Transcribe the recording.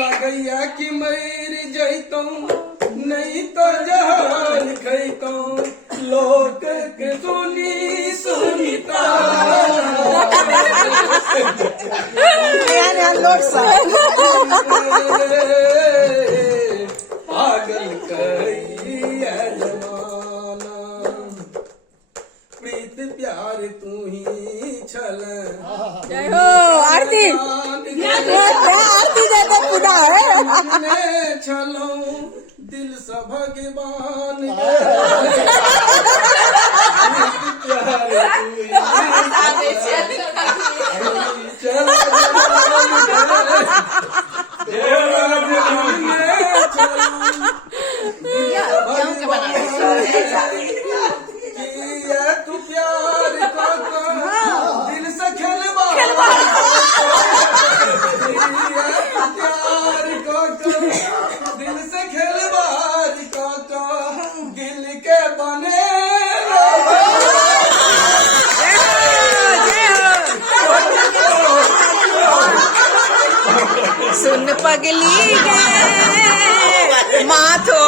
लगैया कि मर जैतौ नहीं तो जहान खैतौ लोक के सुनी सुनीता पागल कहिए जमाना प्रीत प्यार तू ही छल जय हो आरती आरती दे दे पूरा है छलो दिल सा भगवान तू प्यार दिल से खेलवा प्यार दिल से खेलवार दिल के बने सुन पगली गे माथो